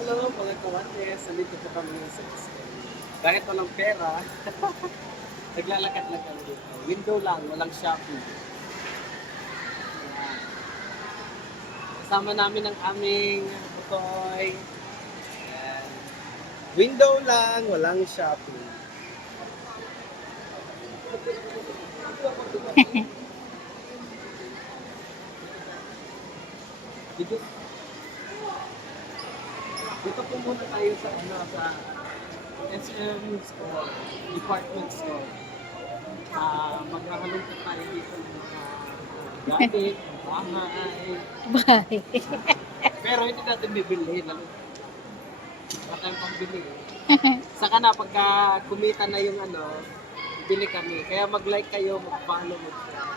Hello mga kawates, nandito po kami sa Costco. Bakit walang pera? Naglalakad lang kami dito. Window lang, walang shopping. Ayan. Kasama namin ang aming butoy. Ayan. Window lang, walang shopping. Dito, dito po muna tayo sa SM store, department store. Maghahalungkat tayo dito ng mga gamit, bahay. Bye. Pero hindi natin bibili. Wala tayong pambili. Saka na, pagka kumita na yung bibili kami. Kaya mag-like kayo, mag-follow, mag-share.